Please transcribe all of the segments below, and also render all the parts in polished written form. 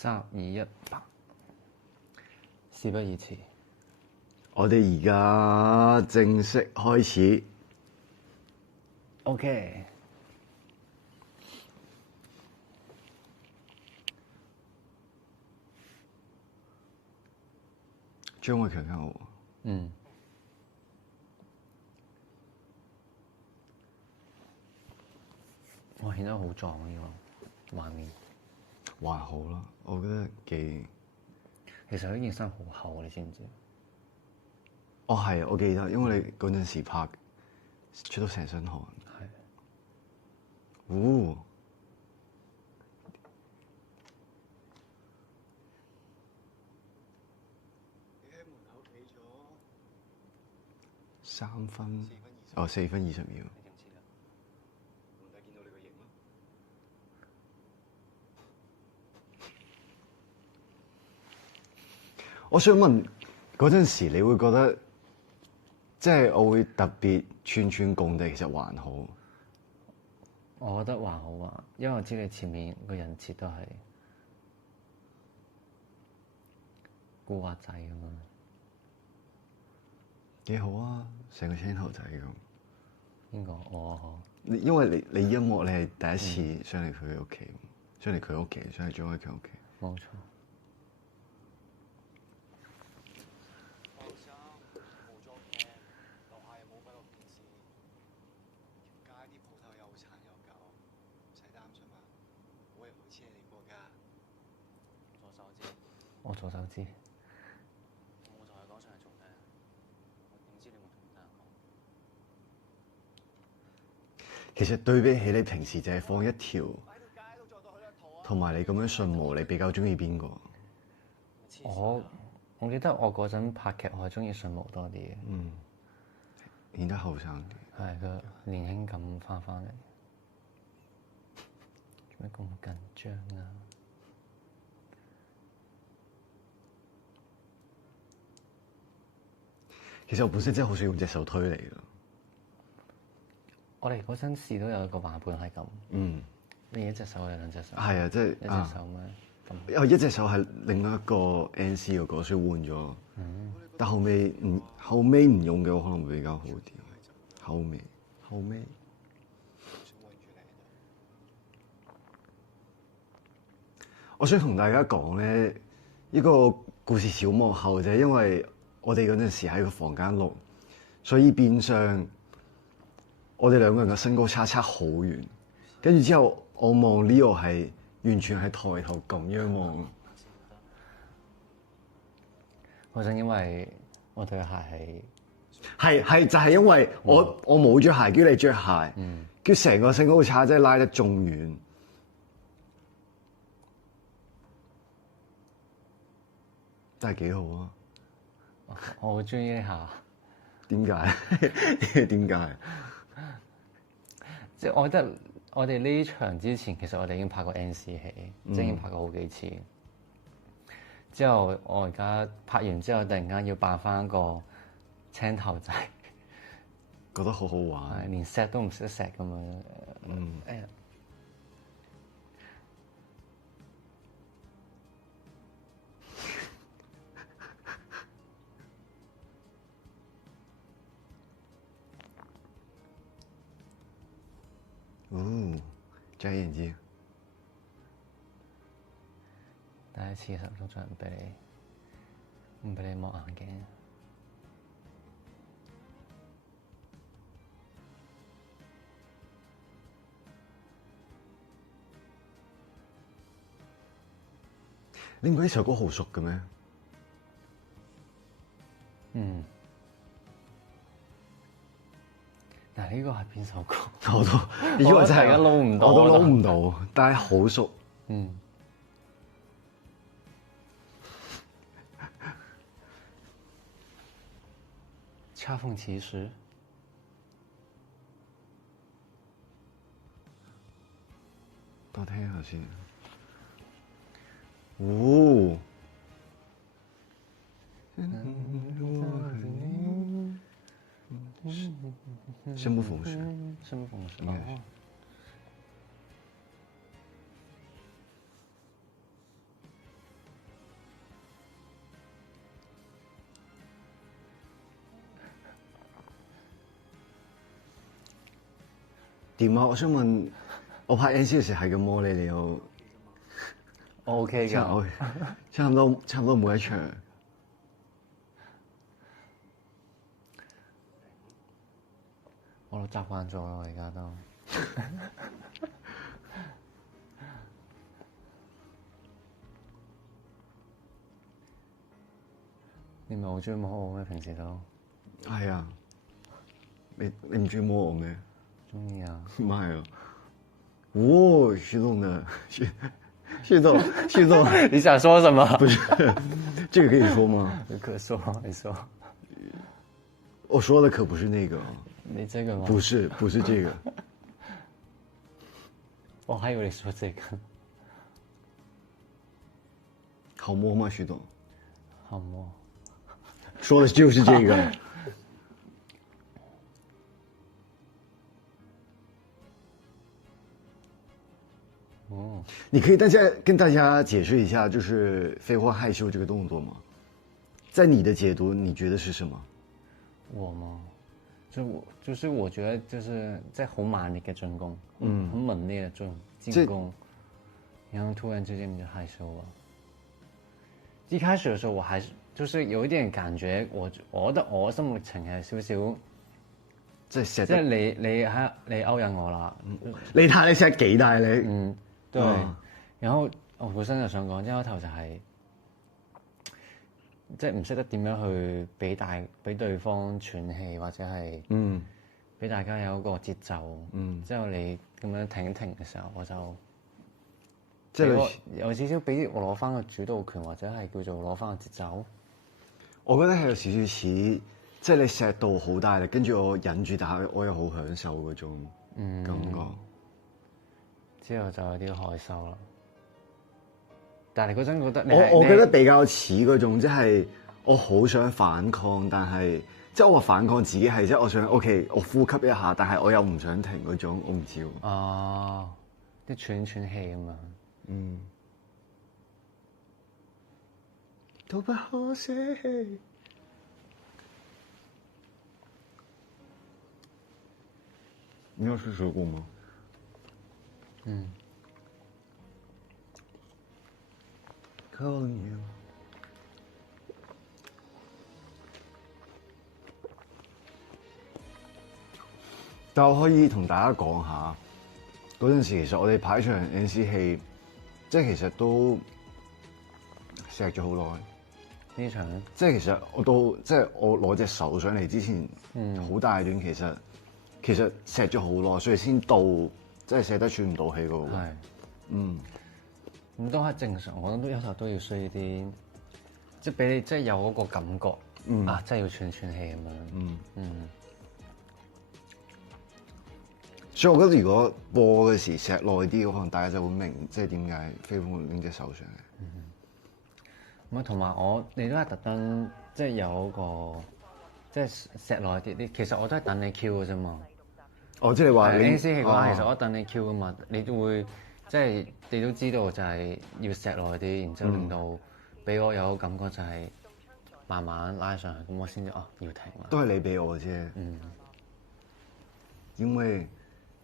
3、2、1，啪！事不宜遲，我哋而家正式開始。OK。張偉強好。嗯。哇！顯得好壯呢個畫面。還好啦，我覺得幾。其實呢件衫好厚，你知唔知？哦，係，我記得，因為你嗰陣時拍出到成身汗。係。哦。你喺門口企咗3分。哦，4分20秒。你點知㗎？皇帝見到你個型咯。我想問嗰陣時，你會覺得即係我會特別串串共地，其實還好。我覺得還好啊，因為我知你前面個人設都係古惑仔咁樣。幾好啊，成個青頭仔咁。邊個？我因為你音樂你係第一次上嚟佢屋企，上嚟佢屋企，上嚟張偉強屋企。冇錯。放心，冇咗鏡，樓下又冇閉路電視，條街啲鋪頭又殘又舊，唔使擔心啊！我也會借你過㗎。左手知。我左手知。我就係講上嚟做咩？我點知你會同其他人講？其實對比起你平時淨係放一條，同埋你咁樣順毛，你比較中意邊個？我記得我嗰陣拍劇，我係中意順毛多啲嘅。嗯，顯得後生啲。係個年輕感翻嚟。做咩咁緊張啊？其實我本身真係好想用隻手推你㗎。我哋嗰陣時都有一個版本係咁。嗯。你一隻手定兩隻手？係啊，即係一隻手咩？咁因為一隻手係另外一個 NC 嗰個，所以換咗。但後尾唔用嘅話，可能會比較好啲。後尾。我想同大家講咧，呢個故事小幕後就係因為我哋嗰陣時喺個房間錄，所以變相我哋兩個人嘅身高差好遠。跟住之後，我望 Leo 係完全係抬頭咁樣望。嗰陣因為我對鞋係就係因為我冇着鞋，叫你着鞋，叫成個身高差真係拉得仲遠。真係幾好啊！我好中意呢下。點解？點解？即係我覺得我哋呢場之前，其實我哋已經拍過 NC 戲，即係已經拍過好幾次。之後我而家拍完之後，突然間要扮翻一個青頭仔，覺得好好玩，連錫都唔識錫咁樣。哦，真係眼睛。第一次實錄像唔俾你摸眼鏡。你唔覺得呢首歌好熟嘅咩？嗯。但係呢個係邊首歌？我都，因為真係撈唔到，我都撈唔到，但係好熟。嗯。恰逢其時。我聽下先。哦。生不逢時。生不逢時。點啊？我想問，我拍 NC 嘅時候係咁摸你，你有我 OK 㗎，差唔多每一場。我都習慣咗啦，而家都。你唔係好中意摸我咩？平時都係啊，你唔中意摸我咩？中意啊！唔係啊，哦，徐總的，徐總，你想說什麼？不是，這個可以說嗎？你可說，你說。我說的可不是那個，你這個嗎？不是這個。我還以為你說這個。好摸嗎，徐總？好摸。說的就是這個。哦，你可以跟大家解釋一下，就是飛花害羞這個動作嗎？在你的解讀，你覺得是什麼？我嗎？就是我覺得就是在好猛烈嘅進攻，很猛烈嘅進攻，然後突然之間你就害羞了。一開始的時候我還是就是有一點感覺，我覺得我心目情係少少，即係你勾引我啦，你睇你錫幾大力？嗯，對。然後我本身就想講，一開頭就係即係唔識得點樣去俾對方喘氣，或者係俾大家有一個節奏。之後你咁樣停一停嘅時候，我就即係有少少俾我攞翻個主導權，或者係叫做攞翻個節奏。我覺得係有少少似，即係你錫到好大力，跟住我忍住，但係我又好享受嗰種感覺。之後就有啲害羞啦。但係你嗰陣覺得我覺得比較似嗰種，即係我好想反抗，但係即係我話反抗自己係即係我想 OK，我呼吸一下，但係我又唔想停嗰種，我唔知喎。哦，啲喘氣咁樣。都不可惜。你要吃水果嗎？Calling you。但我可以同大家講下，嗰陣時其實我哋拍場 NC 戲，即係其實都錫咗好耐。呢場即係其實我都即係我攞隻手上嚟之前，好大段其實錫咗好耐，所以先到即係錫得喘唔到氣嗰個位。係，咁都係正常。我覺得有時候都要需要啲，即係俾你即係有嗰個感覺，啊，真係要喘氣咁樣。所以我覺得如果播嘅時錫耐啲，可能大家就會明即係點解飛虎拎隻手上嚟。咁啊，同埋你都係特登，即係有個即係錫耐啲。其實我都係等你 Q 嘅啫嘛。哦，即係話 NC 戲嘅話，其實我等你 Q 噶嘛，你都會即係你都知道就係要錫耐啲，然之後令到俾我有個感覺就係慢慢拉上去，咁我先至要停啦。都係你俾我啫。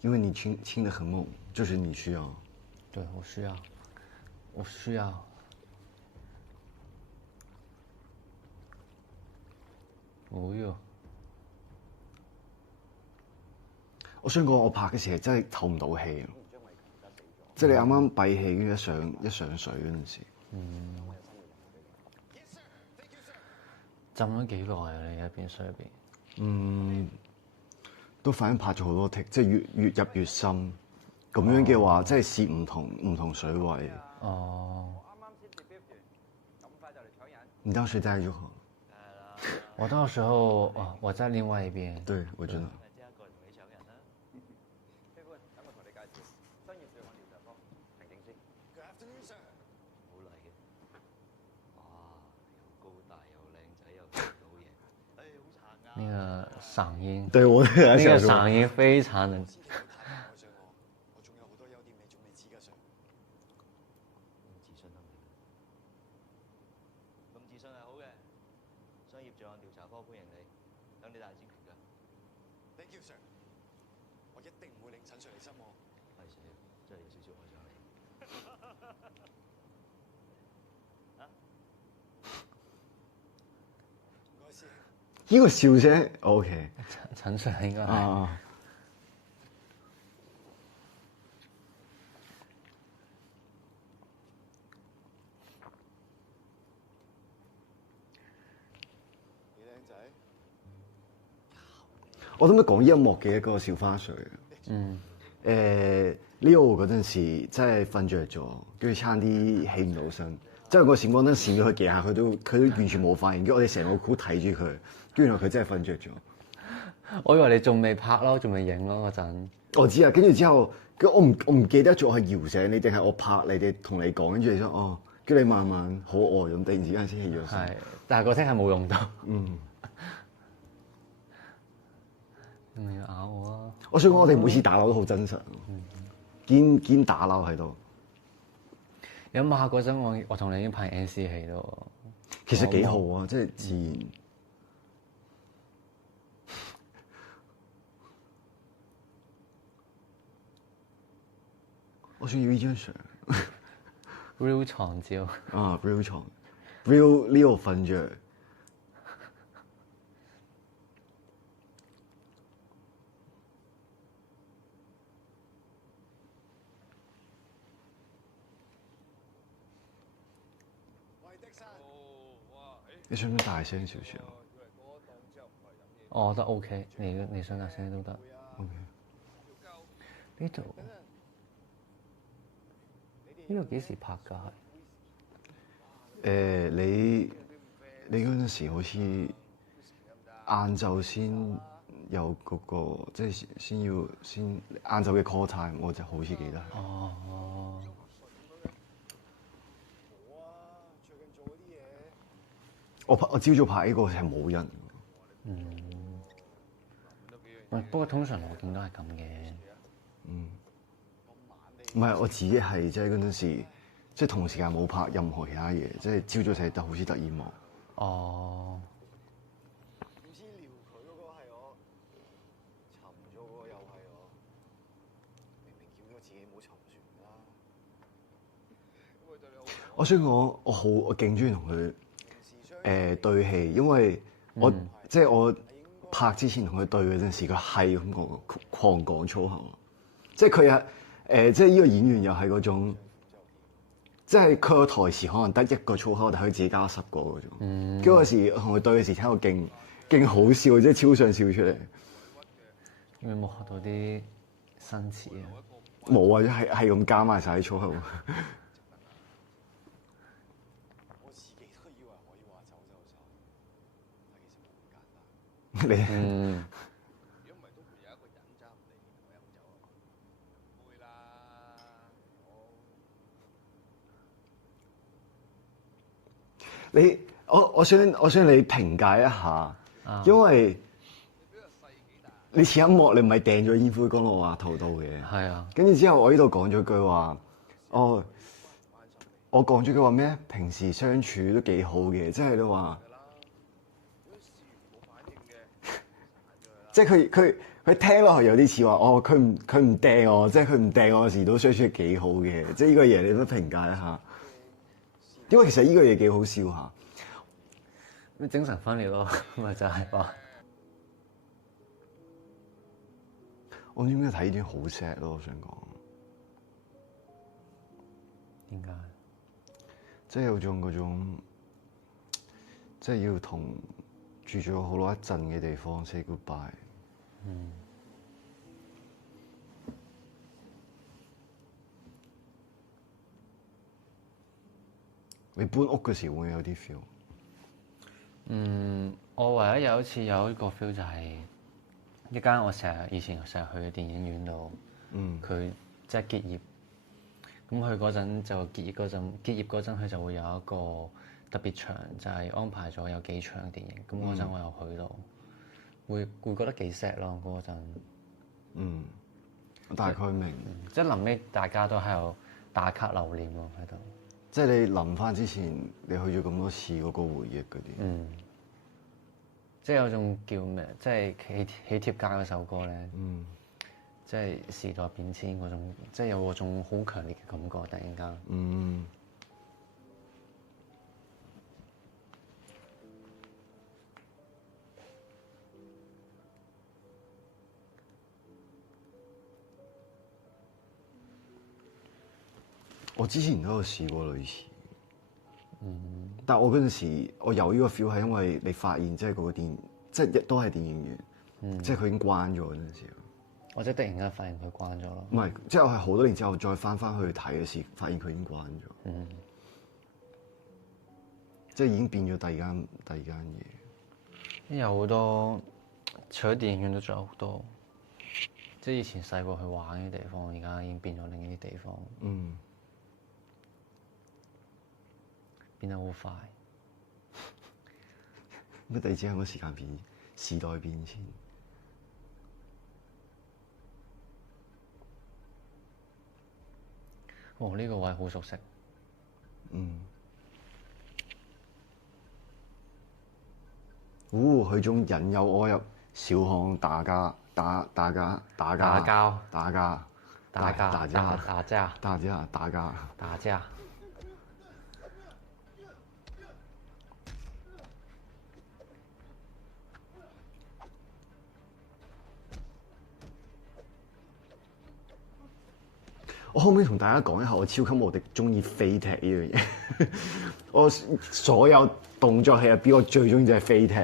因為你親得很猛，就是你需要。對，我需要。哦喲！我想講，我拍嘅時候真係透唔到氣，即係你啱啱閉氣，跟住一上水嗰陣時。浸咗幾耐啊？你喺邊水入邊？都反正拍咗好多剔，即係越入越深。咁樣嘅話，即係試唔同水位。哦。你當時在就好。我到時候我在另外一邊。對，我知道。那個嗓音，對我那個嗓音非常的。我仲有好多優點你仲未知㗎，Sir。自信得未？咁自信係好嘅，商業罪案調查科歡迎你，等你大展拳腳。Thank you, Sir。我一定唔會令陳 Sir 你失望。係死，真係有少少愛上你。唔該師兄。呢個笑聲 OK 陳 Sir 應該係。啊。幾靚仔。我諗講呢一幕嘅一個小花絮。嗯。Leo 嗰陣時真係瞓着咗，跟住差啲起唔到身。即係個閃光燈閃咗佢幾下，佢都完全冇反應。跟住我哋成個 crew 睇住佢，跟住原來佢真係瞓着咗。我以為你仲未拍咯，仲未影咯嗰陣。我知啊，跟住之後，我唔記得咗係搖醒你定係我拍你哋同你講，跟住你說哦，跟住你慢慢好呆咁，突然之間先起咗身。係，但係個聲係冇用到。嗯。你咪要咬我啊！我想講，我哋每次打鬧都好真實，堅打鬧喺度。有冇下嗰陣我同你已經拍 NC 戲咯。其實幾好啊，即係自然。我想要呢張相。real 床照。啊 ，real 床 ，real Leo 瞓着。喂，的山。你想唔想大聲少少？我覺得 OK，你想大聲都得。OK。呢度幾時拍㗎？你嗰陣時好似晏晝先有嗰個，即係先晏晝嘅 call time，我就好似記得。哦。冇啊，最近做嗰啲嘢。我朝早拍呢個係冇人。不過通常我見都係咁嘅。唔係我自己係即係嗰陣時，即係同時間冇拍任何其他嘢，即係朝早寫得好似突然忙。哦。點知撩佢嗰個係我，沉咗嗰個又係我。明明叫咗自己唔好沉船啦。我想講，我勁中意同佢對戲，因為即係我拍之前同佢對嗰陣時，佢係咁講狂講粗口，即係佢即係呢個演員又係嗰種，即係佢個台詞可能得一個粗口，但係佢自己加10個嗰種。跟住嗰時同佢對嘅時，聽到勁好笑，即係超想笑出嚟。你有冇學到啲新詞啊？冇啊，係咁加埋晒啲粗口。我自己都以為可以話走就走，但其實冇咁簡單。你如果唔係都會有一個人揸唔嚟我飲酒啊！唔會啦，我想你評價一下，因為你前一幕你唔係掟咗煙灰缸落我額頭度嘅。係啊。跟住之後我呢度講咗句話，我講咗句話咩？平時相處都幾好嘅，即係你話，即係佢聽落去有啲似話，佢唔掟我，即係佢唔掟我時都相處得幾好嘅，即係呢個嘢你都評價一下。因為其實呢個嘢幾好笑下。咩精神分裂咯，咪就係話。我唔知點解睇呢段好 sad 咯，我想講。點解？即係有種嗰種，即係要同住咗好耐一陣嘅地方 say goodbye。你搬屋嘅時候會有啲 feel。我唯一有一次有一個 feel 就係一間我以前成日去嘅電影院度，佢即係結業。咁佢嗰陣就結業嗰陣佢就會有一個特別場，就係安排咗有幾場電影。咁嗰陣我又去到，會覺得幾 sad 咯嗰陣。我大概明。即係臨尾大家都喺度打卡留念咯喺度。即係你諗翻之前，你去咗咁多次嗰個回憶嗰啲。即係有種叫咩？即係喜帖街嗰首歌咧。即係時代變遷嗰種，即係有嗰種好強烈嘅感覺，突然間。嗯。我之前都有試過類似，但我嗰陣時我有呢個 feel 係因為你發現即係嗰個電，即係都係電影院，即係佢已經關咗嗰陣時。或者突然間發現佢關咗咯。唔係，即係我係好多年之後再翻去睇嘅時，發現佢已經關咗。即係已經變咗第二間嘢。有好多，除咗電影院都仲有好多，即係以前細個去玩嘅地方，而家已經變咗另一啲地方。變得好快。乜突然之間個時間變時代變遷？哦，呢個位好熟悉。佢仲引誘我入小巷打交。我可唔可以同大家講一下，我超級無敵中意飛踢呢樣嘢。我所有動作戲入邊，我最中意就係飛踢。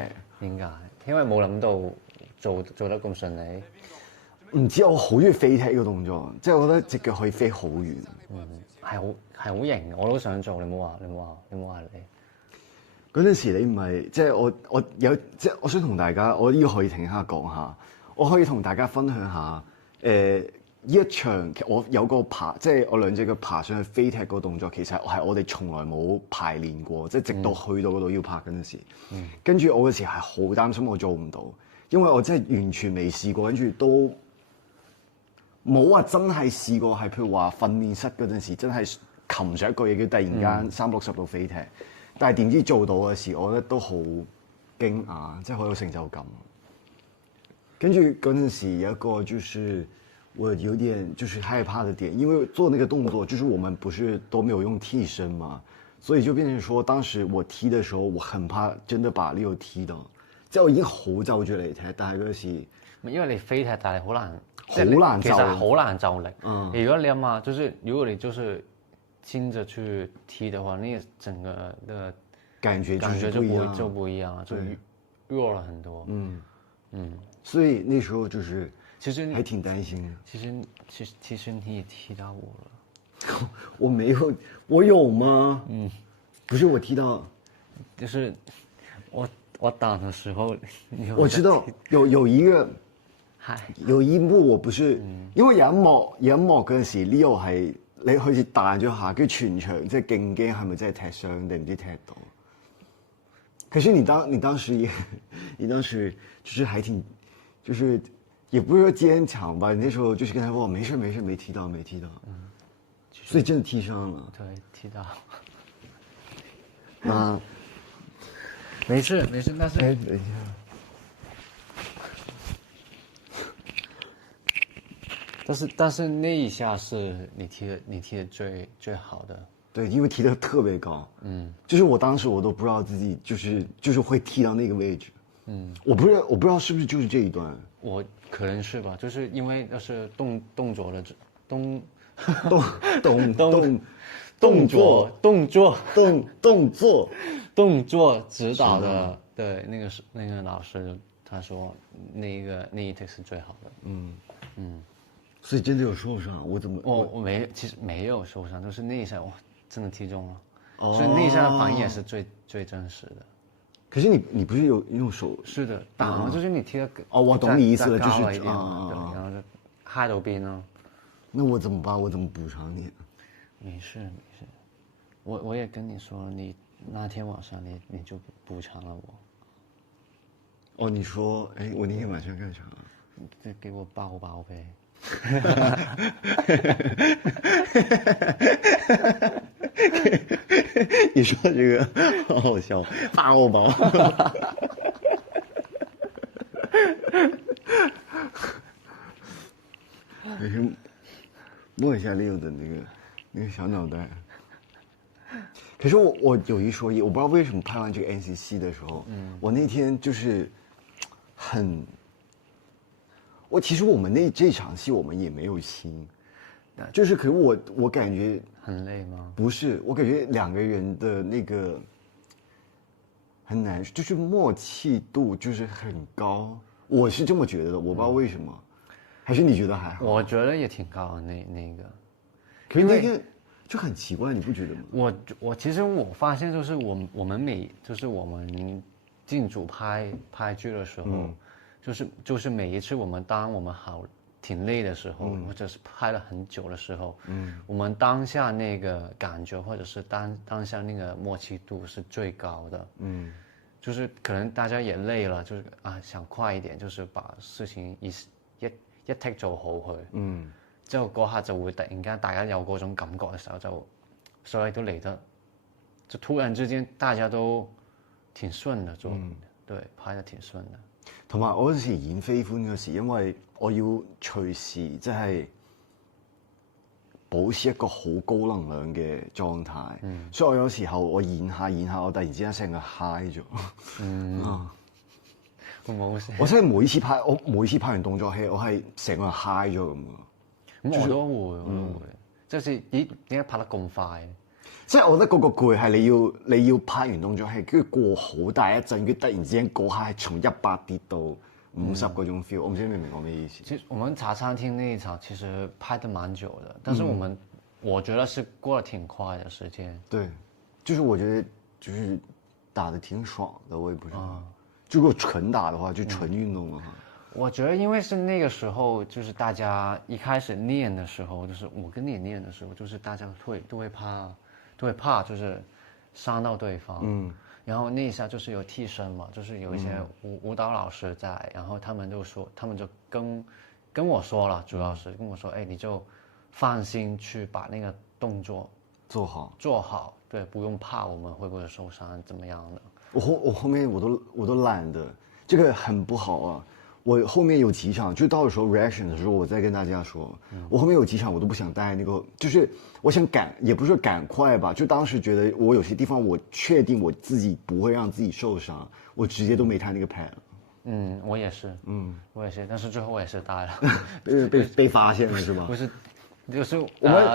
點解？因為冇諗到做得咁順利。唔知我好中意飛踢呢個動作，即係我覺得隻腳可以飛好遠。係好型嘅，我都想做。你冇話你。嗰陣時你唔係即係我有即係我想同大家，我呢個可以停下講下，我可以同大家分享下呢一場我有個爬，即係我兩隻腳爬上去飛踢個動作，其實係我哋從來冇排練過，即係直到去到嗰度要拍嗰陣時，跟住我嗰時係好擔心我做唔到，因為我真係完全未試過，跟住都冇話真係試過，係譬如話訓練室嗰陣時真係擒上一個嘢叫突然間360度飛踢，但係點知做到嘅時，我覺得都好驚訝，即係好有成就感。跟住嗰陣時有一個就是我有點就是害怕的點，因為做那個動作，就是我們不是都沒有用替身嘛，所以就變成說，當時我踢的時候，我很怕真的把Leo踢到，即係我已經好就住嚟踢，但係嗰時因為你飛踢，但係好難，好難就，其實係好難就力。如果你諗下，就是如果你就是親着去踢的話，那整個的感覺就不一樣了，就弱了很多。所以那時候就是其實還挺擔心的。其實你也踢到我了。我沒有，我有嗎？不是我踢到，就是我擋的時候，我知道有一個，有一幕我不是，因為有一幕嗰陣時 Leo 係你好似彈咗下，跟住全場即係勁驚係咪真係踢傷定唔知踢到？可是你當時就是還挺，就是也不是說堅強吧，你那時候就是跟他說沒事沒踢到，所以真的踢傷了。對，踢到。沒事，但是等一下。但是那一下是你踢的最好的。對，因為踢得特別高，就是我當時我都不知道自己就是會踢到那個位置，我不知道是不是就是這一段，我可能是吧，就是因為那是動作的動作指導的，對，那個老師他說那一 take 是最好的，所以真的有受傷，我怎麼我其實沒有受傷，就是那一下哇真的踢中了，所以那一下的反應也是最真實的。可是你不是有用手？是的，擋了就是你踢的我懂你意思了，就是對，然後就嗨到邊了。那我怎麼辦？我怎麼補償你？沒事，我也跟你說，你那天晚上你就補償了我。哦，你說，哎，我那天晚上幹啥？就給我抱唄。你說這個好好笑，抱抱。摸一下 Leo 的那个小脑袋。可是我有一说一，我不知道为什么拍完这个 NCC 的时候，我那天就是其实我们这场戏我们也没有心，就是可是我感觉很累吗？不是，我感觉两个人的那个很难，就是默契度就是很高，我是这么觉得的，我不知道为什么，还是你觉得还好？我觉得也挺高的那个。可是那天就很奇怪，你不觉得吗？我其实我发现就是我们进组拍剧的时候，就是每一次当我们挺累的时候，或者是拍了很久的时候，我们当下那个感觉或者是当下那个默契度是最高的，就是可能大家也累了，就是想快一點，就是把事情一 take 做好佢，之後嗰刻就會突然間大家有嗰種感覺嘅時候，就所以都嚟得，就突然之間大家都挺順的做，對，拍得挺順的。同埋我嗰時演飛歡嗰時，因為我要隨時即係保持一個好高能量嘅狀態，所以我有時候我演下，我突然之間成個 high 咗。我冇事。我真係每次拍完動作戲，我係成個人 high 咗咁啊！咁我都會，即係咦點解拍得咁快？即係我覺得嗰個攰係你要拍完動作戲，跟住過好大一陣，跟住突然之間嗰下係從100跌到50嗰種 feel，我唔知你明唔明我咩意思？其實我們茶餐廳那一場其實拍得蠻久的，但是我覺得是過得挺快的時間。對，就是我覺得就是打得挺爽的，我也不知道。如果純打的話，就純運動的話。我覺得因為是那個時候，就是大家一開始練的時候，就是我跟你練的時候，就是大家都會怕，就是傷到對方。然後那一下就是有替身嘛，就是有一些舞蹈老師在，然後他們就跟我說了，主要是跟我說，哎，你就放心去把那個動作做好，對，不用怕我們會不會受傷怎麼樣的。我後面我都懶得，這個很不好啊。我後面有幾場，就到的時候 reaction 的時候，我再跟大家說，我後面有幾場我都不想帶那個，就是我想也不是說趕快吧，就當時覺得我有些地方我確定我自己不會讓自己受傷，我直接都沒帶那個 pad。我也是，我也是，但是最後我也是帶了，被發現了是吧？不是，就是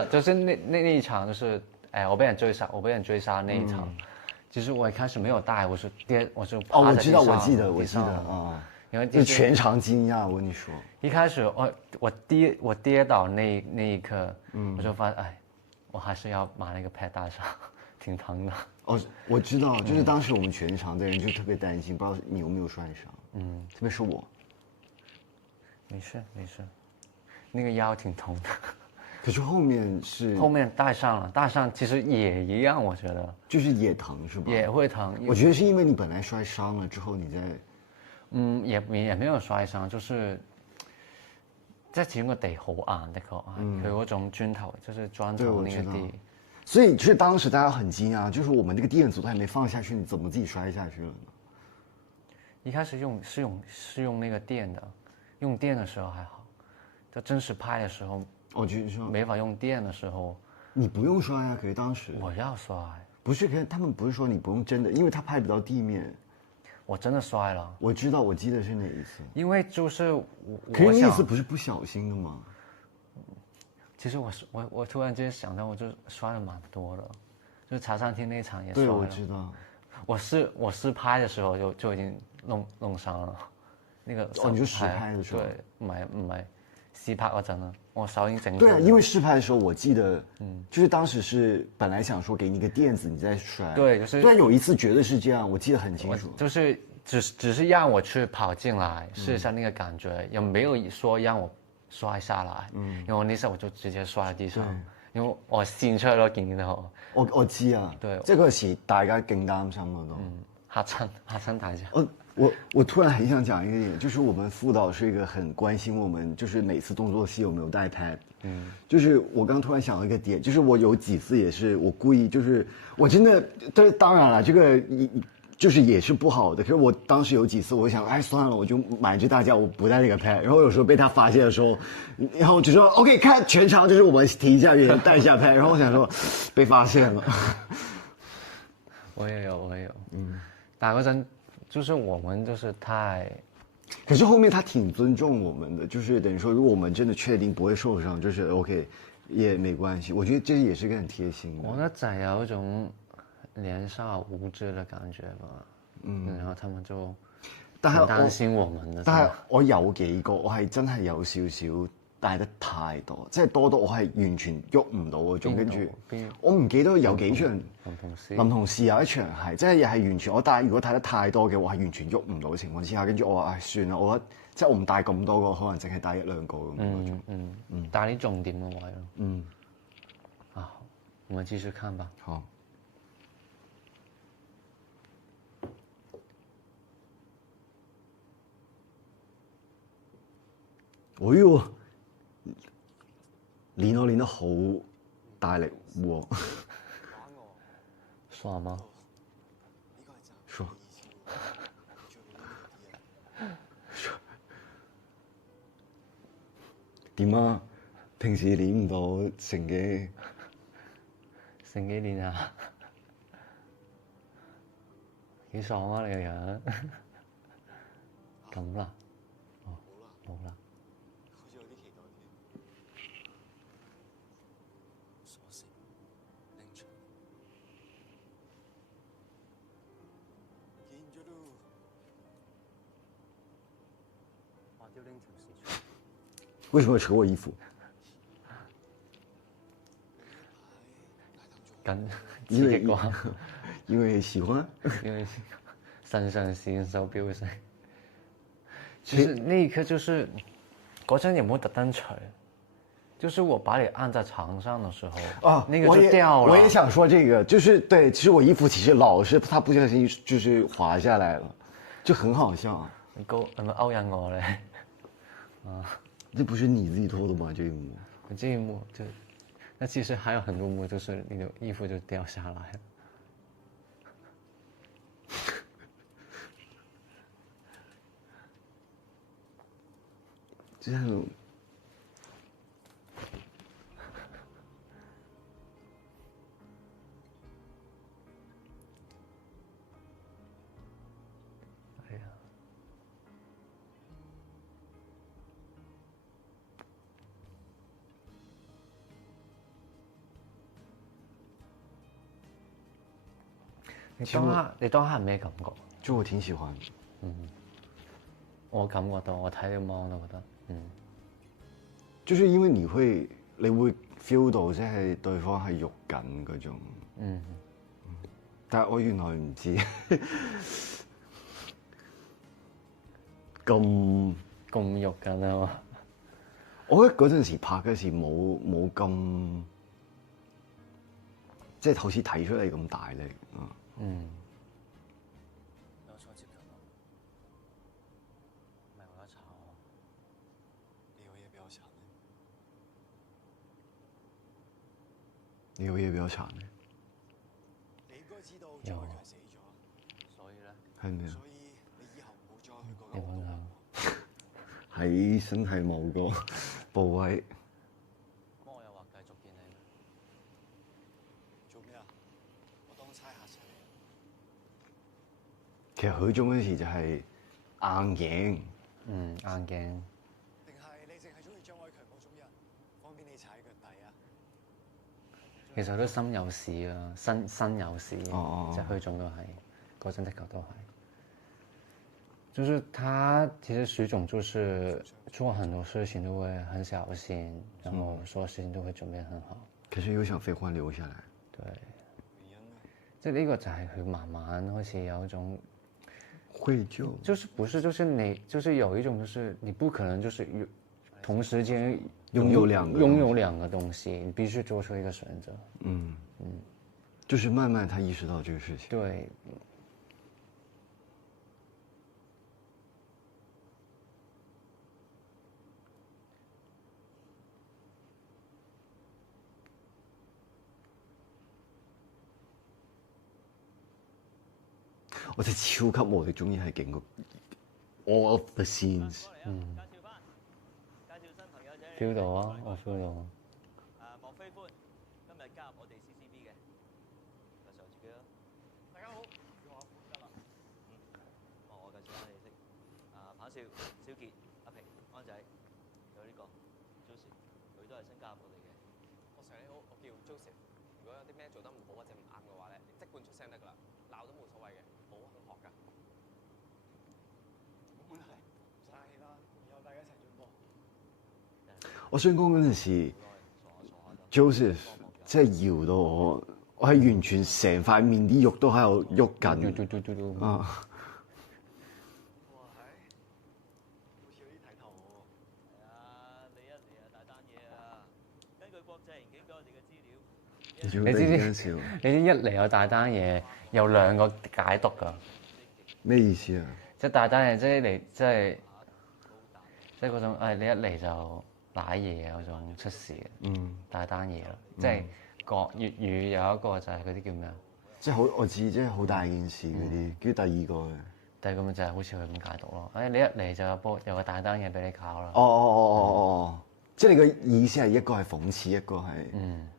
就是那一場就是，我被人追殺那一場，其實我一開始沒有帶，我是趴在地上，我記得啊。因為就全場驚訝，我跟你說，一開始我跌倒那一刻，我就發現，我還是要把那個 pad 帶上，挺疼的。我知道，就是當時我們全場的人就特別擔心，不知道你有沒有摔傷。特別是我。沒事，那個腰挺痛的。可是後面帶上其實也一樣，我覺得。就是也疼是吧？也會疼。我覺得是因為你本來摔傷了之後，你再。也沒有摔傷，就是即係始終個地好硬的確，佢嗰種磚頭就是磚頭那個地。所以就是當時大家很驚訝，就是我們這個電阻都還沒放下去，你怎麼自己摔下去了呢？一開始是用那個電的，用電的時候還好，在真實拍的時候，我覺得說沒法用電的時候，你不用摔啊，可是當時我要摔。不是，可是他們不是說你不用真的，因為他拍不到地面。我真的摔了，我知道，我記得是哪一次。因為就是可是那次不是不小心的嗎？其實我突然間想到，我就摔了蠻多的，就是茶餐廳那場也摔了。對，我知道。我試拍的時候就已經弄傷了，那個你就試拍的時候？對，唔係試拍嗰陣啦，我手已經整。對啊，因為試拍的時候，我記得，就是當時是本來想說給你個墊子，你再摔。對，就是。對，有一次覺得是這樣，我記得很清楚。就是只是讓我去跑進來試一下那個感覺，也沒有說讓我摔下來。因為我那時候我就直接摔喺地上，因為我跣出咯，見到。我知啊，對，這個時大家更擔心了都。嚇親大家。我突然很想講一個點，就是我們副導是一個很關心我們，就是每次動作戲有沒有帶 pad。就是我剛突然想到一個點，就是我有幾次也是我故意，就是我真的，當然了，這個就是也是不好的。可是我当时有几次，我想，哎，算了，我就瞒着大家，我不带那个 pad。然后有时候被他发现的时候，然后就说 OK， 看全场就是我们停一下，有人带一下 pad。然后我想说，被发现了。我也有，打嗰陣就是我們就是太，可是后面他挺尊重我们的，就是等于说，如果我们真的确定不会受伤，就是 OK， 也没关系。我觉得这也是个很贴心的。我覺得就係有一種年少無知的感覺吧。然後他們就但係很擔心我們的。但係我有幾個，我係真係有少少帶得太多，即係多到我係完全喐唔到嗰種。跟住我唔記得有幾場林同事有一場係，即係又係完全我帶，如果帶得太多嘅，我係完全喐唔到嘅情況之下，跟住我話唉算啦，我覺得即係我唔帶咁多個，可能淨係帶一兩個咁嗰種。帶啲重點嘅位咯。啊，我們繼續看吧。好。哎呦，練我練得好大力喎！爽嗎？爽。點啊？平時練唔到成幾練啊？幾爽啊！你個樣咁啦，哦，冇啦。好似有啲期待添。鎖匙拎出嚟，見咗都話要拎條匙出嚟。為什麼要扯我衣服？緊刺激啩？因為喜歡。因為腎上腺素飆升。其實那一刻就是嗰陣有冇特登除？就是我把你按在床上的時候，啊，那個就掉了。我也想說這個，就是對，其實我衣服其實老是它不小心就是滑下來了，就很好笑。你勾引我嘞？啊，這不是你自己脫的嗎？這一幕？這一幕就，那其實還有很多幕，就是你的衣服就掉下來了。這樣。哎呀，你當下係咩感覺？就我挺喜歡的。我感覺到，我睇你望都覺得，就是因為你會 feel 到即係對方係喐緊嗰種。但係我原來唔知咁喐緊啊嘛。我覺得嗰陣時拍嗰時冇咁，即係好似睇出嚟咁大力。有錯接近我，唔係我一炒我，你有嘢比我慘咩？你有嘢比我慘咩？你應該知道張偉強死咗，所以咧，係咩啊？所以你以後唔好再去嗰個地方。喺身體某個部位。咁我又話繼續見你，做咩啊？我當差嚇親你。其實佢中嗰時就係硬頸。硬頸。定係你淨係中意張偉強嗰種人，方便你踩腳底啊？其實都心有事啊，身有事，即係許總都係嗰陣的確都係。就是他其實許總就是做很多事情都會很小心，然後所有事情都會準備很好。可是又想飛歡留下來。對。即係呢個就係佢慢慢開始有一種愧疚。就是不是就是你就是有一種就是你不可能就是同時間擁有兩個東西，你必須做出一個選擇。就是慢慢他意識到這個事情。對。我真係超級無敵中意係勁過 all of the scenes。feel 到啊，我 feel 到。莫非歡今日加入我哋 CCB 嘅，介紹自己啦。大家好，叫我阿歡得啦。我介紹翻你識。彭少、小傑、阿平、安仔，有呢個 Joseph，佢都係新加入我哋嘅。我成日你好，我叫 Joseph。如果有啲咩做得唔好或者唔啱嘅話咧，你即管出聲得㗎啦，鬧都冇所謂嘅，我肯學㗎。冇問題，唔嘥氣啦，以後大家一齊進步。我想講嗰陣時，Joseph 真係搖到我係完全成塊面啲肉都喺度喐緊。啊！哇係，好似有啲睇頭喎。係啊，你一嚟啊大單嘢啊！根據國際刑警俾我哋嘅資料，你你知唔知笑你知一嚟有大單嘢，有兩個解讀㗎。咩意思啊？即係大單嘢，即係嚟，即係嗰種你一嚟就賴嘢嗰種出事嘅大單嘢咯。即係粵語有一個就係嗰啲叫咩啊？即係好，我知，即係好大件事嗰啲。跟住第二個嘅。但係咁就係好似佢咁解讀咯。你一嚟就有個大單嘢俾你搞啦。哦，即係你嘅意思係一個係諷刺，一個係。嗯。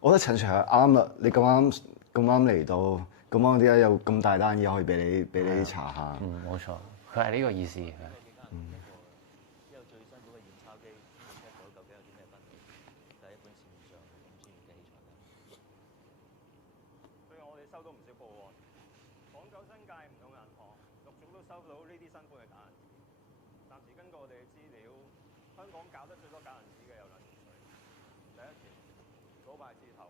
我覺得陳 Sir 啱啦，你咁啱嚟到，咁啱點解有咁大單嘢可以俾你查下？冇錯，佢係呢個意思嘅。之後最辛苦嘅驗鈔機 check 到究竟有啲咩分別，就係一般市面上5千元嘅器材啦。最近我哋收到唔少報案，港九新界唔同銀行陸續都收到呢啲新款嘅假銀紙。暫時根據我哋嘅資料，香港搞得最多假銀紙嘅有兩條水。第一條早排字頭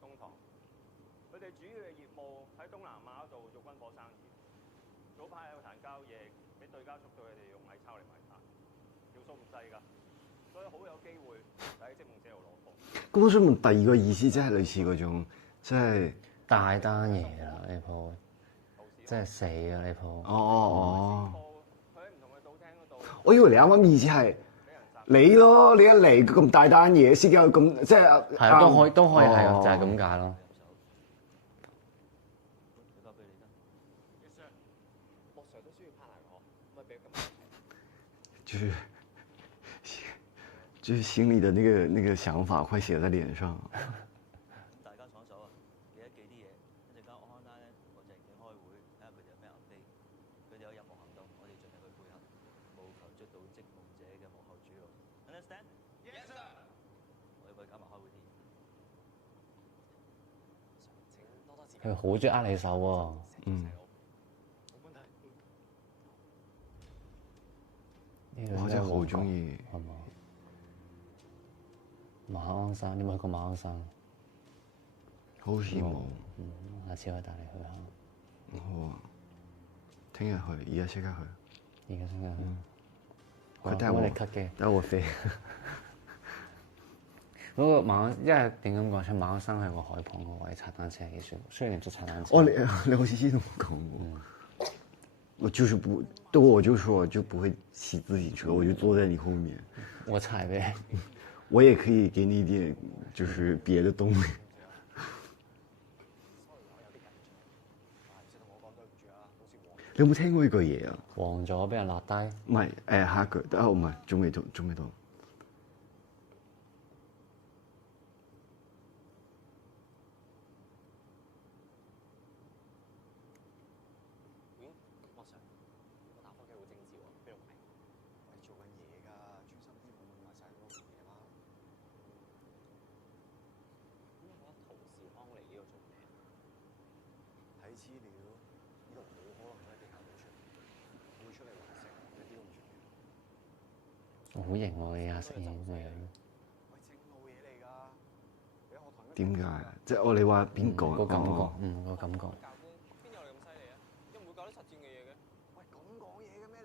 東堂，佢哋主要嘅業務喺東南亞度做軍火生意。早排有壇交易，俾對家捉到佢哋用偽鈔嚟買單，條數唔細㗎，所以好有機會喺積夢者度攞貨。咁我想問第二個意思，即係類似嗰種，即係大單嘢啦呢鋪，真係死啦呢鋪。哦。佢喺唔同嘅賭廳嗰度，我以為你啱啱意思係你咯，你一嚟咁大單嘢，先有咁即係係啊，都可以係啊，哦就係咁解咯。交俾你啦。莫 Sir 都需要 partner 我，可唔可以俾佢咁？就是心裡的那個想法快寫在臉上。咁大家爽手啊，記得記啲嘢。一陣間我 online 咧同國際刑警開會，睇下佢哋有咩 update。佢哋有任何行動，我哋盡力去配合，務求捉到積夢者嘅幕後主腦。Understand？ Yes sir。我哋會加埋開會添。請多多指佢好中意握你手喎。冇問題。我真係好中意。係嘛？馬鞍山，你有冇去過馬鞍山？好似冇。下次可以帶你去下。好啊。聽日去，而家即刻去。而家先去。佢帶我幫你 cut 嘅。帶我飛。嗰個馬鞍，因為點咁講出馬鞍山係個海旁個位，踩單車係幾舒服。雖然你捉踩單車。哦，你好似之前同我講過。我就是不，對我就說我就不會騎自行車，我就坐在你後面。我踩呗。我也可以給你一點，就是別的動力。你有冇聽過呢句嘢啊？黃咗俾人落低。唔係，下一句，唔係，仲未到。莫 Sir，我打科機好精緻喎，邊度買？我哋做緊嘢㗎，專心啲唔好買晒嗰樣嘢啦。咁我覺得同時康嚟呢度做咩？睇資料，呢度冇可能喺地下度出嚟，會出嚟揾食，一啲都唔出奇。好型喎，你阿食嘢咁樣。喂，正路嘢嚟㗎，俾學堂一點解？即係我哋話邊個？個感覺哦，個感覺。教官邊有你咁犀利啊？都唔會教啲實戰嘅嘢嘅。喂，咁講嘢嘅咩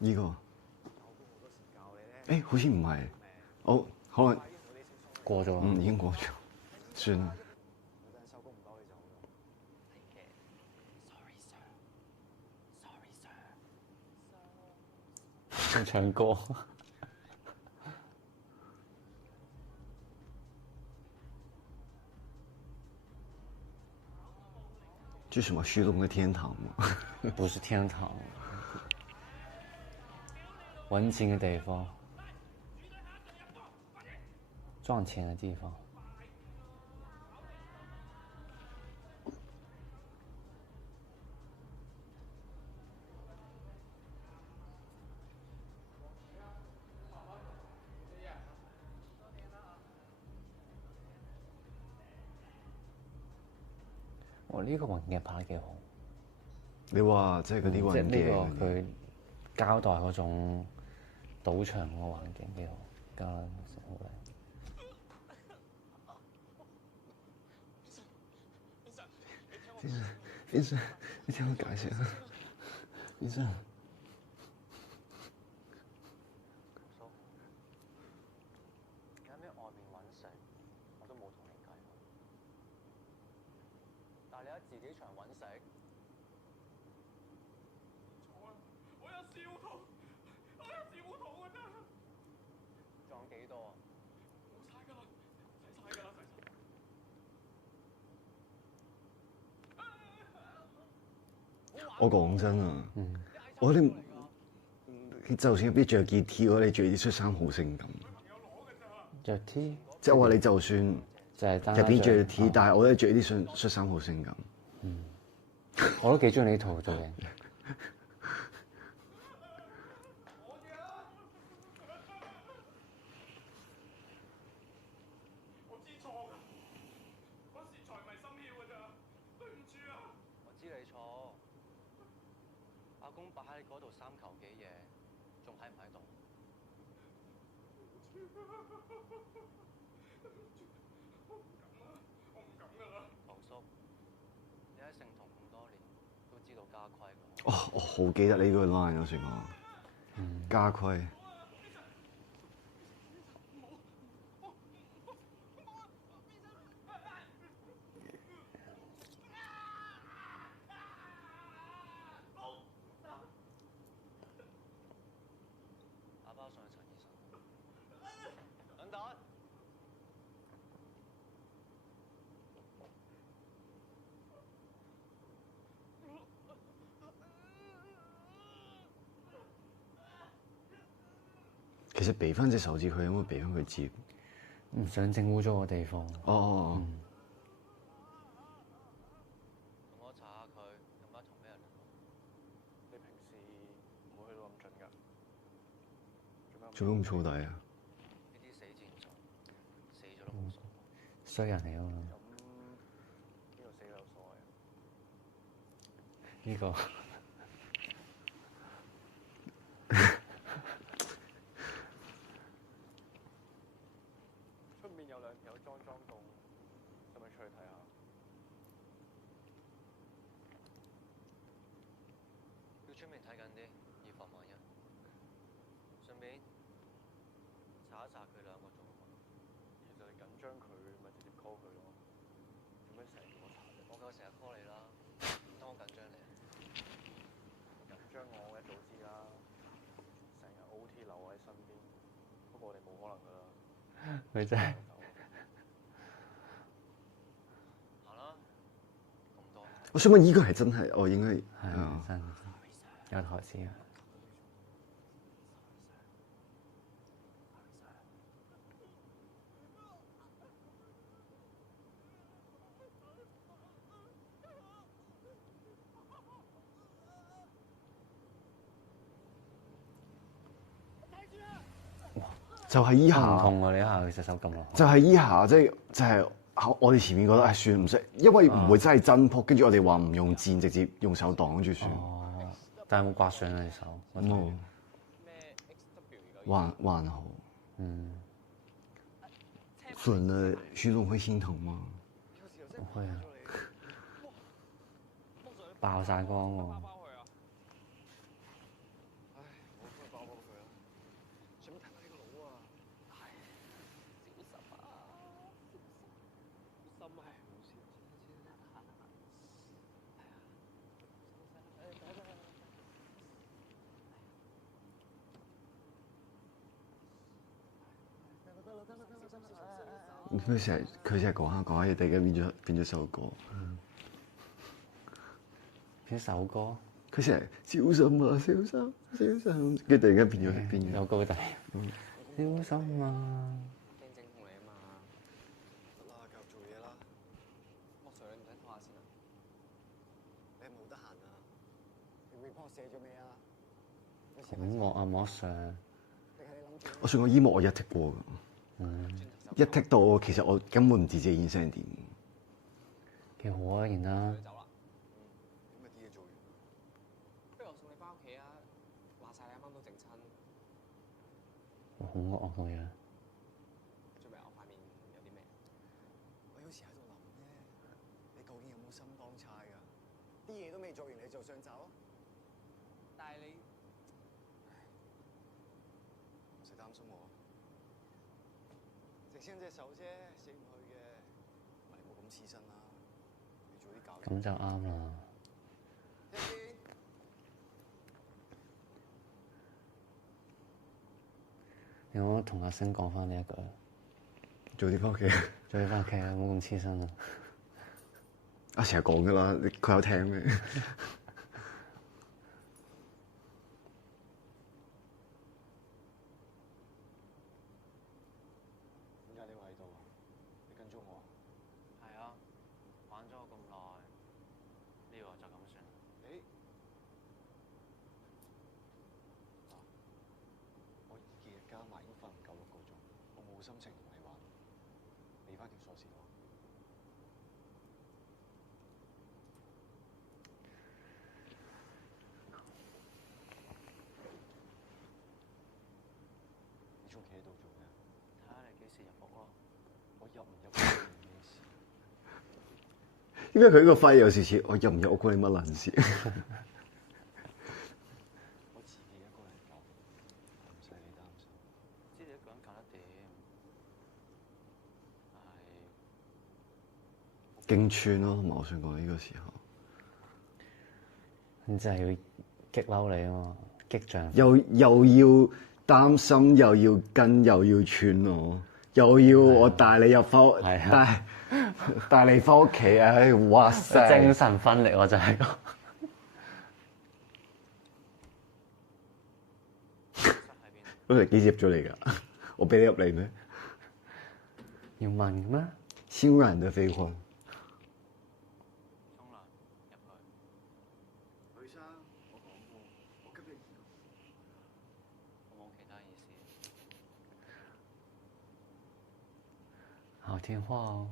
你？呢個。教官好多時教你咧。誒，好似唔係。好，可能過咗。已經過咗。算啦。我等收工唔該你走啦。係嘅。Sorry sir。Sorry sir。仲唱歌。這什麼虛榮的天堂嗎？不是天堂，揾錢嘅地方，賺錢嘅地方。我呢個環境拍得幾好。你話即係嗰啲即係運鏡，呢個佢交代嗰種賭場嗰個環境幾好，交得好靚。醫生，你聽我解釋啊，醫生。叔，喺咩外面揾食，我都冇同你計。但係你喺自己場揾食，我有少肚，我有少肚㗎咋，撞幾多啊？冇晒㗎啦，洗晒㗎啦，洗晒。我講真啊，我哋就算入邊着件 T，我哋着啲恤衫好性感。着 T，即係話你就算就係單入邊着 T，哦但係我都着啲恤衫好性感。我都幾中意呢套做嘅。我知錯㗎，嗰時財迷心竅㗎咋，對唔住啊！我知你錯。阿公擺喺嗰度3球幾嘢，仲喺唔喺度？我唔敢㗎啦。唐叔，你喺聖堂咁多年，都知道家規㗎。哦，我好記得你嗰個 line 嗰時講，家規。阿包上去陳醫生。等等。其實俾翻隻手指佢，有冇俾翻佢接？唔想整污糟個地方。哦，同我查下佢有冇得同咩人聯絡？你平時唔會去到咁盡㗎。做咩咁燥底啊？呢啲死戰場，死咗都冇所謂。衰人嚟啊嘛。咁邊個死都有所謂。呢個出面有兩條友裝到，使唔使出去睇下？要出面睇緊啲，以防萬一。順便查一查佢兩個狀況。其實你緊張佢，咪直接 call 佢咯。做咩成日要我查啫？我夠成日 call 你啦，唔通我緊張你啊？緊張我一早知啦，成日 OT 留我喺身邊。不過我哋冇可能㗎啦。佢真係行啦，咁多。我想問依個係真係，我應該係真有台詞啊！就係依唔下，痛啊！你一下佢隻手撳落去。就係依下，即係我哋前面覺得係算唔識，因為唔會真係真撲，跟住我哋話唔用箭，直接用手擋住算。哦，但係有冇刮傷啊隻手？冇，咩 XW 而家？還好。嗯，損了，徐總會心疼嗎？唔會啊，爆晒光喎！包佢啊！唉，我幫佢包佢啦。想睇下呢個佬啊！唉，小心啊！小心啊！冇事，佢成日講下嘢，突然間變咗首歌。邊首歌？佢成日小心啊，小心，小心，跟住突然間變咗有高底。小心啊！驚整痛你啊嘛！得啦，繼續做嘢啦。莫 Sir 你唔使拖下先啊？你係咪好得閒啊？你 report 寫咗未啊？你好惡啊，莫 Sir！定係你諗住？我上個醫幕我一剔過㗎，一剔到我其實我根本唔知自己演成點。幾好啊，然啦。走啦。咁咪啲嘢做完。不如我送你翻屋企啊！話晒你啱啱都整親，好惡啊個樣。最尾我塊面有啲咩？我有時喺度諗咧，你究竟有冇心當差㗎？啲嘢都未做完你就想走？但係你唔使擔心我，直親隻手啫，死唔去嘅。咪冇咁黐身啦，你早啲搞掂。咁就啱啦。聽先。你可唔可以同阿星講翻呢一句？早啲翻屋企。早啲翻屋企啊！唔好咁黐身啊！啊，成日講㗎啦，佢有聽咩？點解你會喺度啊？你跟蹤我啊？係啊，玩咗我咁耐，呢個就咁算啦。你嗱，我2日加埋已經瞓唔夠6個鐘，我冇心情同你玩，俾翻條鎖匙我。你仲企喺度做咩啊？睇下你幾時入屋咯。我入唔入關你咩事？因為佢個肺有時似我入唔入屋關你乜撚事？我自己一個人搞，唔使你擔心。知你一個人搞得掂，但係勁串咯，同埋我想講呢個時候，你真係要激嬲你啊嘛，激漲。又要擔心，又要跟，又要串我，又要我帶你入翻屋，係啊帶你翻屋企，唉，哇塞！精神分裂我就係講。室喺邊？嗰時幾時入咗嚟㗎？我俾你入嚟咩？要問咩？欣然的飛婚。沖涼入去，許生，我講過，我今日我冇其他意思。好聽話哦。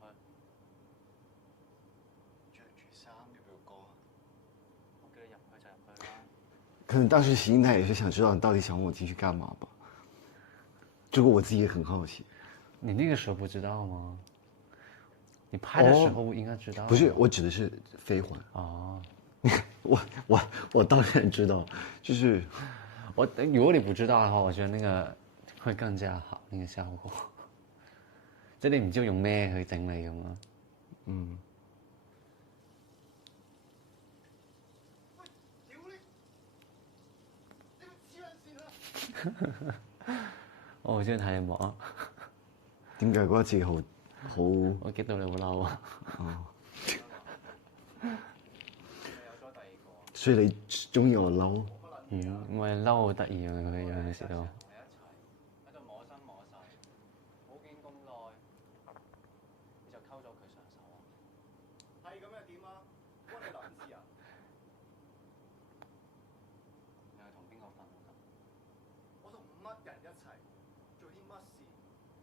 入去，着住衫要唔要講啊？我叫你入去就入去啦。可能當時心態也是想知道你到底想我進去幹嘛吧。這個我自己也很好奇。你那個時候不知道嗎？你拍的時候應該知道。不是，我指的是飛婚。哦，我當然知道，就是如果你不知道的話，我覺得那個會更加好，那個效果。即係你唔知道用咩去整理咁嘛。嗯，屌你！你個黐撚線啊！我好中意睇你望，點解覺得自己好？我激到你好嬲啊！所以你中意我嬲？唔係嬲好得意啊！佢有陣時都。同你一齊喺度摸身摸勢，冇見咁耐，你就溝咗佢上手啊！係咁又點啊？關你撚事啊！你係同邊個瞓都得？我同乜人一齊做啲乜事，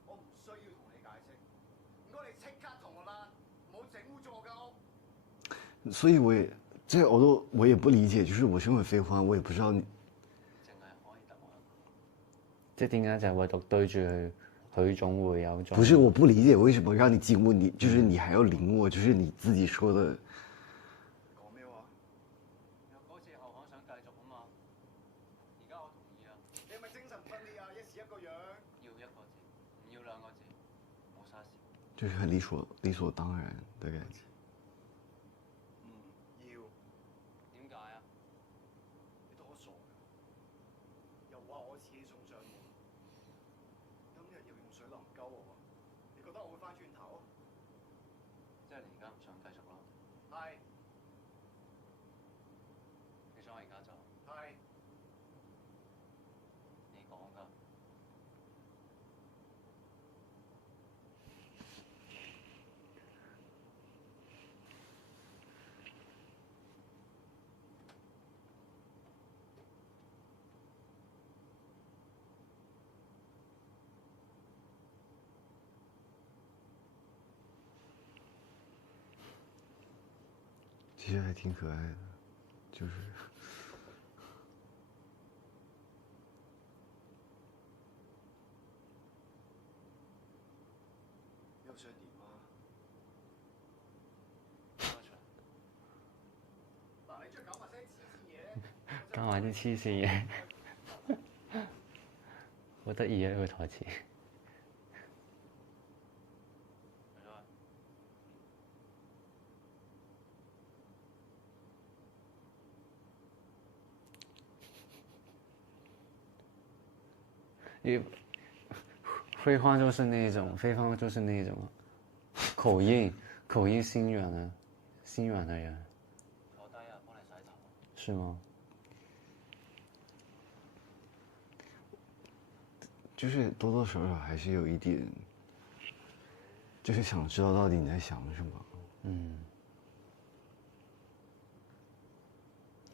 我唔需要同你解釋。唔該，你即刻同我啦，唔好整污咗我間屋。所以我也不理解，就是我身為飛婚，我也不知道你。淨係可以得我一個。即係點解就係唯獨對住許總會有種？不是，我不理解為什麼讓你進屋，你就是你還要領我，就是你自己說的。講咩話？有嗰次後巷想繼續啊嘛，而家我同意啊，你係咪精神分裂啊？一時一個樣。要一個字，唔要兩個字，冇嘥事。就是很理所當然的感覺。要。點解啊？你當我傻㗎？又話我自己送上門，今日又用鳩我，你覺得我會翻轉頭？即係你而家唔想繼續咯？係你想我而家走？係。你講㗎。其实还挺可爱的，就是又想點啊？嗱，你再搞埋聲黐線嘢，講埋啲黐線嘢，好得意啊！呢個台詞。也，废话就是那种，废话就是那种口音心软的人。坐低啊，幫你洗頭。是嗎？就是多多少少还是有一点，就是想知道到底你在想什么。嗯。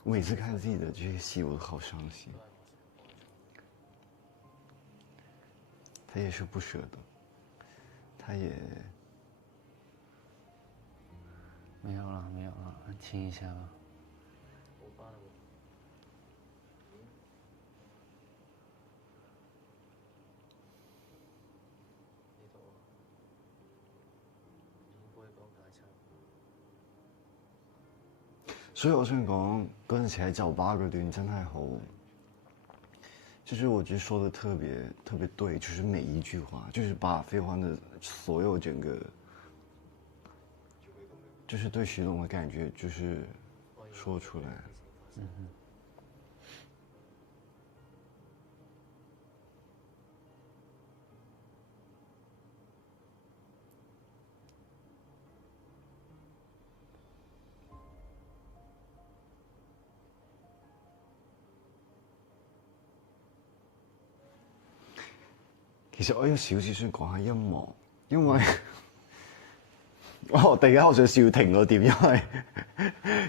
我每次看自己的这些戏，我都好伤心。他也是不舍得，他也没有了，亲一下吧。冇翻啦呢度啊，應該講大餐。所以我想講嗰陣時喺酒吧嗰段真係好，就是我覺得說的特別對，就是每一句話，就是把飛歡的所有整個，就是對徐龍的感覺，就是說出來。嗯哼。其實我有少少想講下音樂，因為我突然間好想笑停嗰點，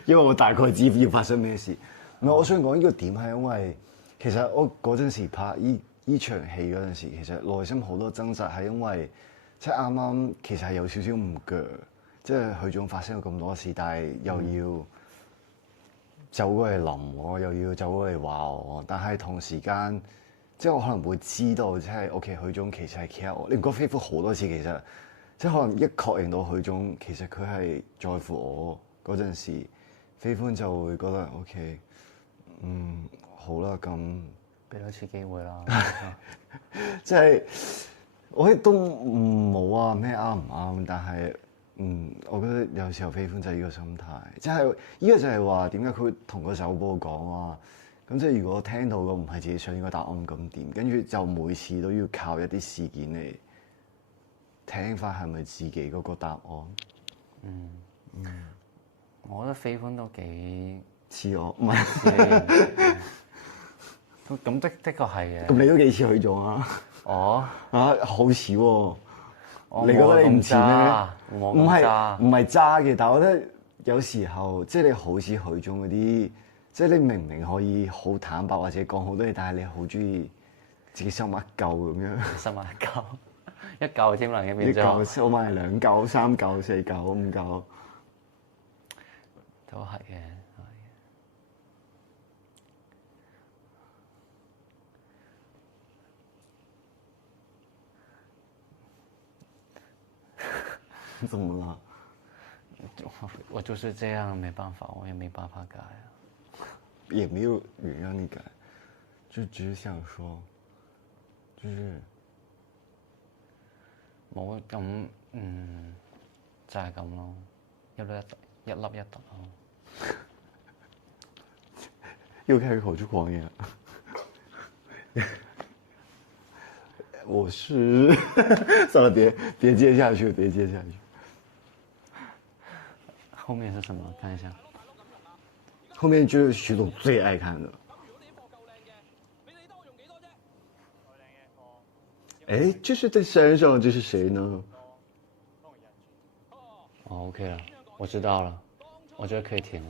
因為我大概知要發生咩事。唔係，我想講呢個點係因為其實我嗰陣時拍依場戲嗰陣時，其實內心好多掙扎，係因為即係啱啱其實係有少少唔腳，即係許總發生咗咁多事，但係又要走過嚟淋我，又要走過嚟話我，但係同時間。即係我可能會知道，即係 OK，許總其實係 care 我。你唔覺飛夫好多次其實，即係可能一確認到許總其實佢係在乎我嗰陣時，飛夫就會覺得 OK，好啦咁，俾多次機會啦。即係我亦都冇話咩啱唔啱，但係我覺得有時候飛夫就係呢個心態，即係呢個就係話點解佢同個首播講話。咁即係如果聽到個唔係自己想要個答案咁點？跟住就每次都要靠一啲事件嚟聽翻係咪自己嗰個答案？我覺得飛歡都幾似我，唔係咁的確係嘅。咁你都幾似許總啊？哦，好似喎，我你覺得你唔似咩？唔係唔係渣嘅，但係我覺得有時候即係你好似許總嗰啲。即係你明明可以好坦白或者講好多嘢，但係你好中意自己收埋一嚿咁樣。收埋一嚿添啦，已經變咗。一嚿收埋2嚿、3嚿、4嚿、5嚿。都係嘅，怎麼啦？我就是這樣，沒辦法，我也沒辦法改啊。也沒有人讓你改，就只是想說，就是冇咁，就係咁咯，一粒一突咯。又開口出狂言。我是算了，别接下去，别接下去。後面是什麼？看一下。後面就是徐總最愛看的。哎，這是在山上，這是誰呢？哦 ，OK 了，我知道了，我覺得可以停。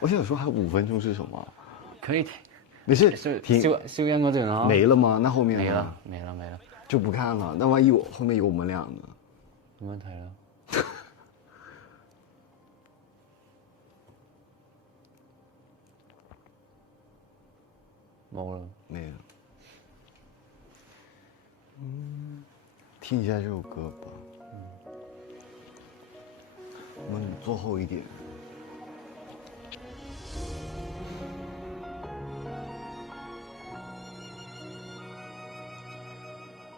我想說還有5分鐘是什麼？可以停。沒事，是停。消音嗰段咯。沒了嗎？那後面沒呢？了，沒了，沒了。就不看了。那萬一後面有我們倆呢？冇問題啦。冇了。沒了。聽一下這首歌吧。我們坐後一點。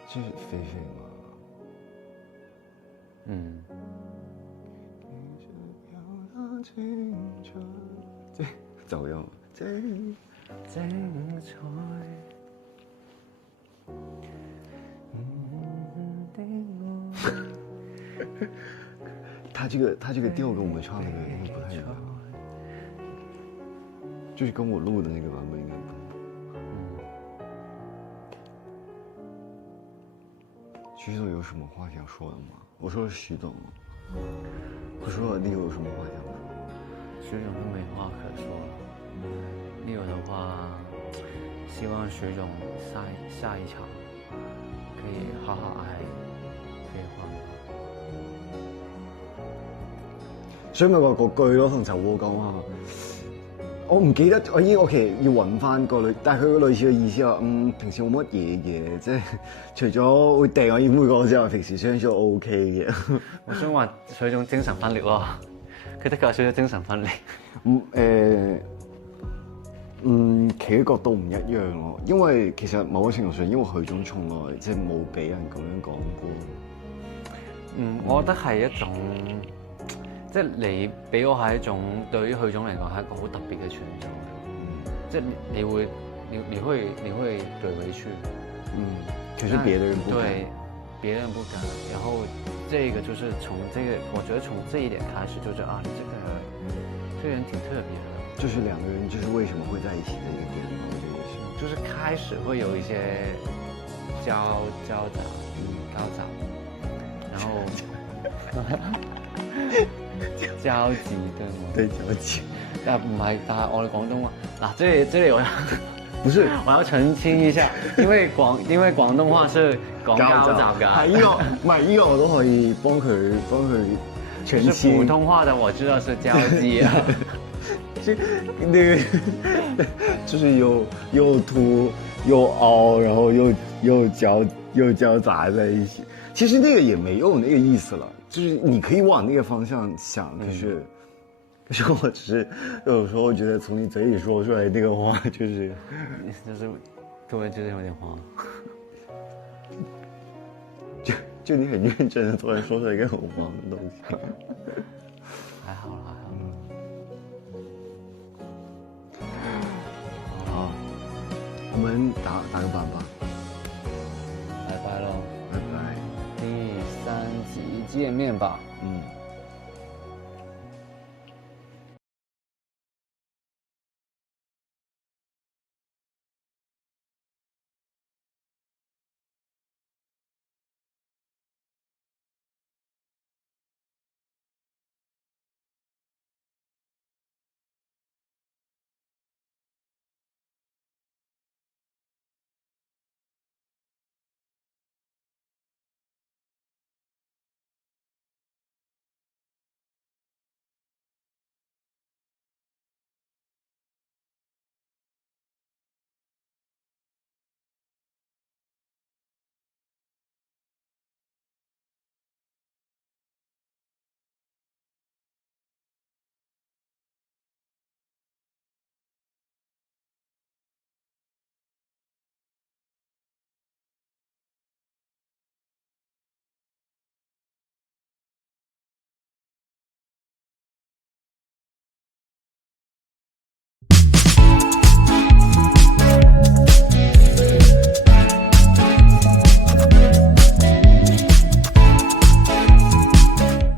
這是菲菲嗎？嗯。走樣。精彩。他這個調跟我們唱的那個不太一樣，就是跟我錄的那個版本應該不太一樣。徐總有什麼話想說的嗎？我說徐總，我說你有什麼話想說？徐總都沒話可說了。呢個的話，希望徐總下一場可以好好愛飛花。所以咪話嗰句咯，同陳和講啊，我唔記得，我其實要揾翻個類，但係佢個類似嘅意思話，平時冇乜嘢嘅，即係除咗會掟我煙灰缸之外，平時相處 O K 嘅。我想話徐總精神分裂咯，佢的確有少少精神分裂。企嘅角度唔一樣咯，因為其實某個程度上，因為許總從來即係冇俾人咁樣講過。我覺得係一種，即係你俾我係一種對於許總嚟講係一個好特別嘅存在。即係你會對回去。可是別的人不敢。對，別人不敢。然後這個就是從這個，我覺得從這一點開始就是啊，你這個人挺特別的。就是兩個人，就是為什麼會在一起的一個點嘛，我覺得是。就是開始會有一些交雜，然後交集對嗎？對，交集。但唔係，但係我哋廣東話嗱，這裡我要不是，我要澄清一下，因為廣東話是講交雜㗎。係呢個，唔係呢個我都可以幫佢澄清。普通話的我知道是交際啊。那個就是又凸又凹，然後又交雜在一起。其實那個也沒有那個意思了，就是你可以往那個方向想。可是我只是有時候覺得從你嘴裡說出來那個話，就是突然之間有點慌。就你很認真的突然說出來一個很慌的東西。還好啦。我們打個板吧，拜拜嘍，拜拜，第3集見面吧。